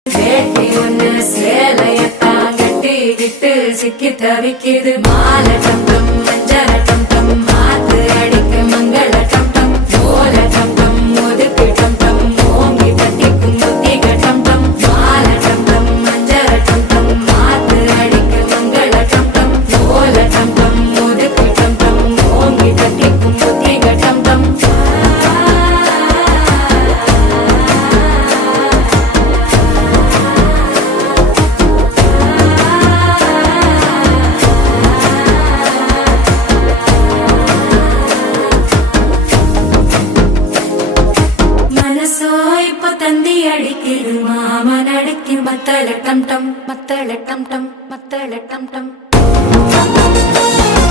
வேட்டி ஒண்ணு சேலையத்தான் கட்டிக்கிட்டு சிக்கி தவிக்குது. மாலை டம் டம் மஞ்சள டம் டம் மாத்து அடிக்க மங்கள டம் டம் ஓல டம் டம் ஒதுக்கு டம் டம் ஓங்கி தட்டிக்கும் புத்திக டம் டம் மாலை டம் டம் மஞ்சள டம் டம் மாத்து அடிக்க மங்கள டம் டம் ஓல டம் டம் ஒதுக்கு டம் டம் ஓங்கி தட்டிக்கும் புத்திக டம் டம். தந்தி அடிக்குது மாமன் அடிக்கு மத்தள டம் டம் மத்தள டம் டம் மத்தள டம் டம்.